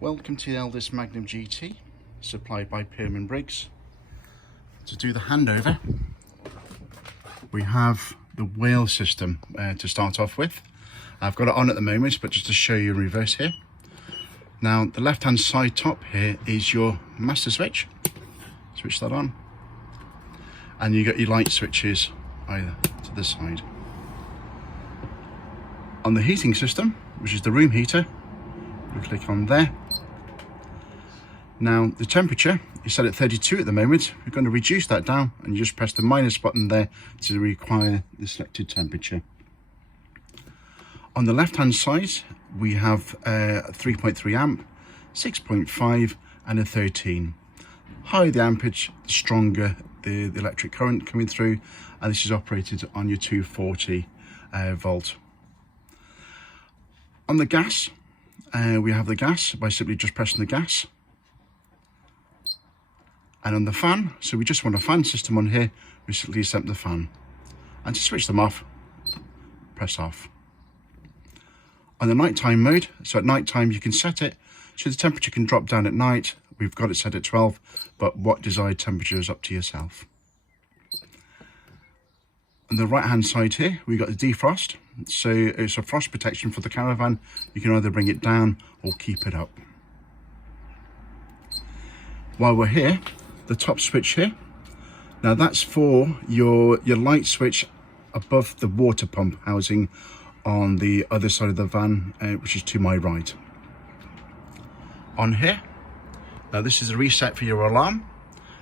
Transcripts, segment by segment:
Welcome to the eldest Magnum GT, supplied by Perman Briggs. To do the handover, we have the wheel system to start off with. I've got it on at the moment, but just to show you in reverse here. Now, the left-hand side top here is your master switch. Switch that on. And you got your light switches either to the side. On the heating system, which is the room heater, you click on there. Now the temperature is set at 32 at the moment. We're going to reduce that down and you just press the minus button there to require the selected temperature. On the left hand side we have a 3.3 amp, 6.5 and a 13. Higher the amperage, the stronger the electric current coming through, and this is operated on your 240 volt. On the gas, we have the gas by simply just pressing the gas. And on the fan, so we just want a fan system on here, we simply set the fan. And to switch them off, press off. On the nighttime mode, so at night time you can set it so the temperature can drop down at night. We've got it set at 12, but what desired temperature is up to yourself. On the right hand side here, we've got the defrost. So it's a frost protection for the caravan. You can either bring it down or keep it up. While we're here, the top switch here, now that's for your light switch above the water pump housing on the other side of the van, which is to my right. On here, now this is a reset for your alarm,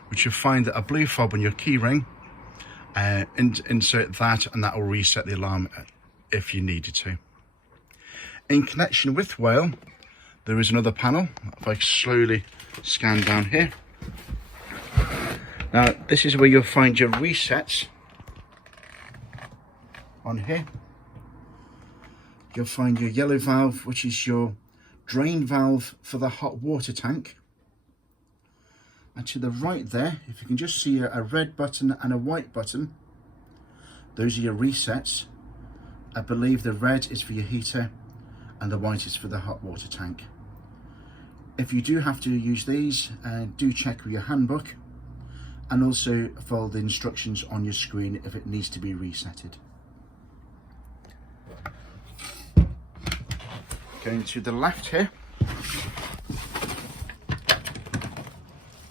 which you'll find that a blue fob on your key ring. Insert that and that will reset the alarm if you needed to. In connection with wheel, there is another panel. If I slowly scan down here. Now this is where you'll find your resets. On here you'll find your yellow valve, which is your drain valve for the hot water tank. And to the right there, if you can just see a red button and a white button, those are your resets. I believe the red is for your heater and the white is for the hot water tank. If you do have to use these, do check with your handbook and also follow the instructions on your screen if it needs to be resetted. Going to the left here,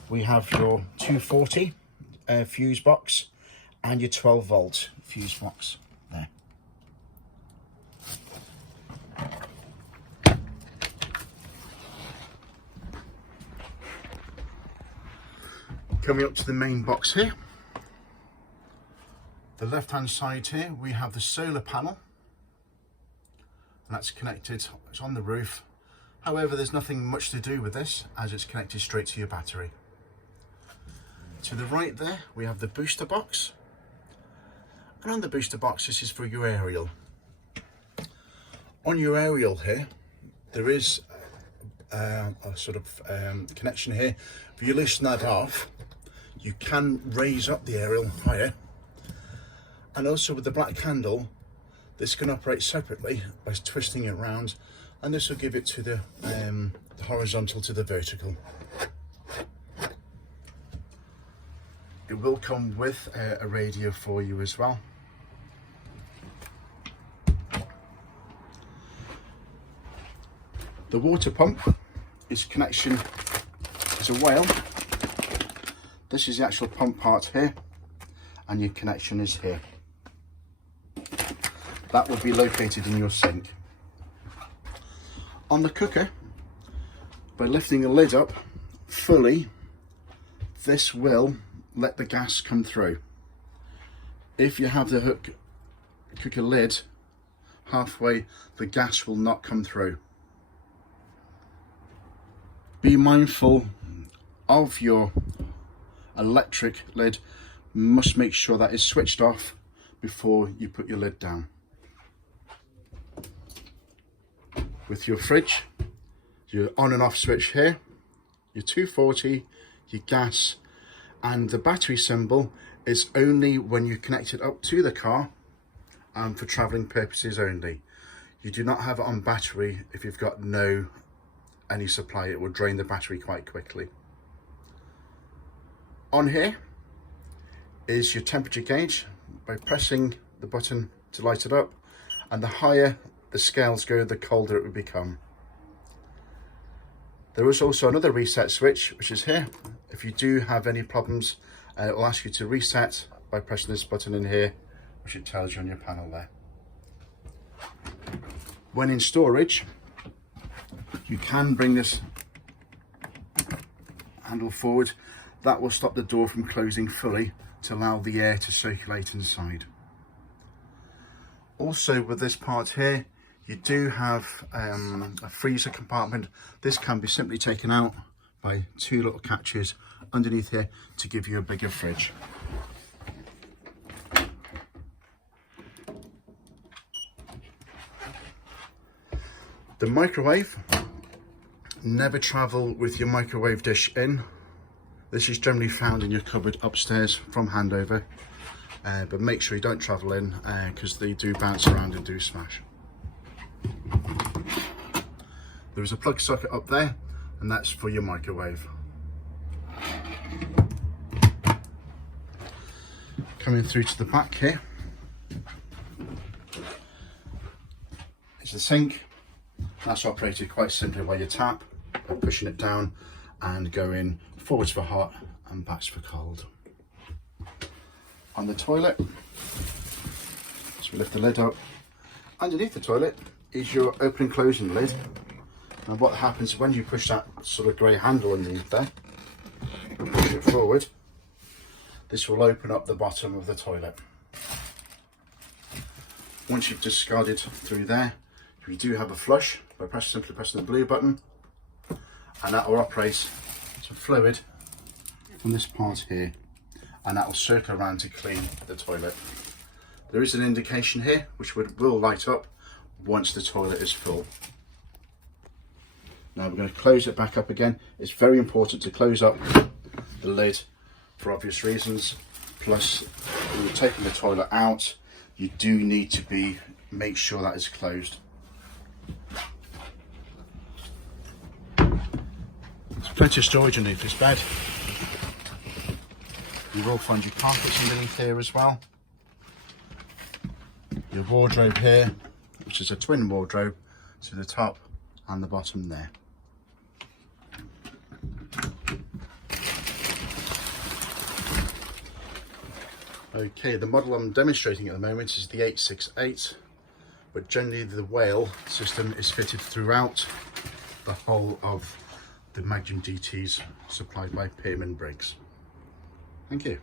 we have your 240 fuse box and your 12 volt fuse box there. Coming up to the main box here, the left hand side here we have the solar panel, and that's connected, it's on the roof. However, there's nothing much to do with this as it's connected straight to your battery. To the right there we have the booster box, and on the booster box this is for your aerial. On your aerial here there is a sort of connection here. If you loosen that off you can raise up the aerial higher, and also with the black handle this can operate separately by twisting it around, and this will give it to the horizontal to the vertical. It will come with a radio for you as well. The water pump is connection is a whale. This is the actual pump part here, and your connection is here. That will be located in your sink. On the cooker, by lifting the lid up fully, this will let the gas come through. If you have the cooker lid halfway, the gas will not come through. Be mindful of your electric lid. You must make sure that is switched off before you put your lid down. With your fridge, your on and off switch here, your 240, your gas, and the battery symbol is only when you connect it up to the car and for travelling purposes only. You do not have it on battery if you've got no any supply, it will drain the battery quite quickly. On here is your temperature gauge. By pressing the button to light it up, and the higher the scales go, the colder it will become. There is also another reset switch, which is here. If you do have any problems, it will ask you to reset by pressing this button in here, which it tells you on your panel there. When in storage, you can bring this handle forward. That will stop the door from closing fully to allow the air to circulate inside. Also with this part here, you do have a freezer compartment. This can be simply taken out by two little catches underneath here to give you a bigger fridge. The microwave, never travel with your microwave dish in. This is generally found in your cupboard upstairs from Handover, but make sure you don't travel in because they do bounce around and do smash. There is a plug socket up there, and that's for your microwave. Coming through to the back here is the sink. That's operated quite simply by your tap, by pushing it down and going forwards for hot and backs for cold. On the toilet, so we lift the lid up. Underneath the toilet is your open and closing lid. And what happens when you push that sort of grey handle underneath there, push it forward, this will open up the bottom of the toilet. Once you've discarded through there, you do have a flush by simply pressing the blue button, and that will operate some fluid from this part here, and that will circle around to clean the toilet. There is an indication here which will light up once the toilet is full. Now we're going to close it back up again. It's very important to close up the lid for obvious reasons. Plus, when you're taking the toilet out, you do need to make sure that is closed. There's plenty of storage underneath this bed. You will find your carpets underneath here as well. Your wardrobe here, which is a twin wardrobe, to the top and the bottom there. Okay, the model I'm demonstrating at the moment is the 868, but generally the whale system is fitted throughout the whole of the Magnum GTs supplied by Peterman Briggs. Thank you.